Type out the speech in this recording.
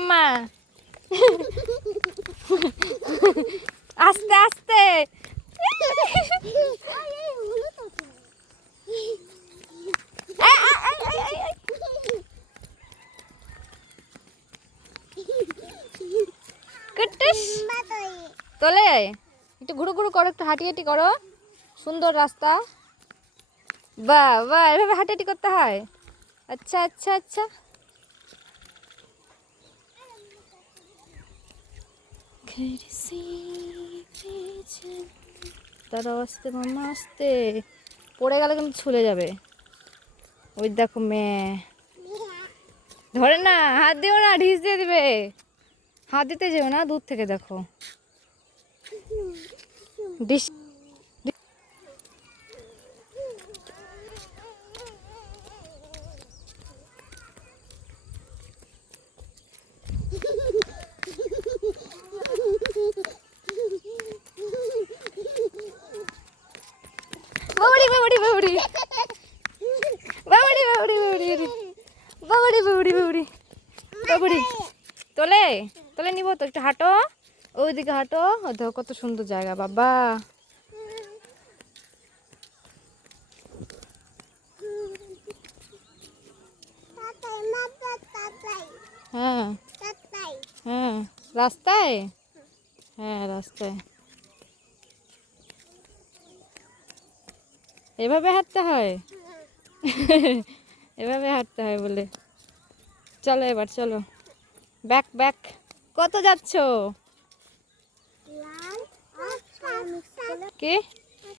মাম্মা আস্তে আস্তে তোলে একটু ঘুরু ঘুরু করো, একটু হাঁটি হাঁটি করো, সুন্দর রাস্তা। বাহ বাহ, এভাবে হাঁটি হাঁটি করতে হয়। আচ্ছা আচ্ছা আচ্ছা। দাদা আসতে মাম্মা আসতে, পড়ে গেলে কিন্তু ছুলে যাবে। ওই দেখো মেয়ে ধরে না, হাত দিও না, ঢিস দিয়ে দিবে। হাত দিতে যেও না, দূর থেকে দেখো। ডিস বাবাড়ি বাবাড়ি বাবাড়ি বাবাড়ি বাবাড়ি বাবাড়ি বাবাড়ি বাবাড়ি বাবাড়ি বাবাড়ি। তোলে তোলে নিব তো, একটু হাঁটো, ওইদিকে হাঁটো। দেখো কত সুন্দর জায়গা বাবা। হ্যাঁ হ্যাঁ, রাস্তায়, হ্যাঁ রাস্তায় এভাবে হাঁটতে হয়। এভাবে হাঁটতে হয় বলে। চলো এবার চলো, ব্যাক ব্যাক। কত যাচ্ছো? কি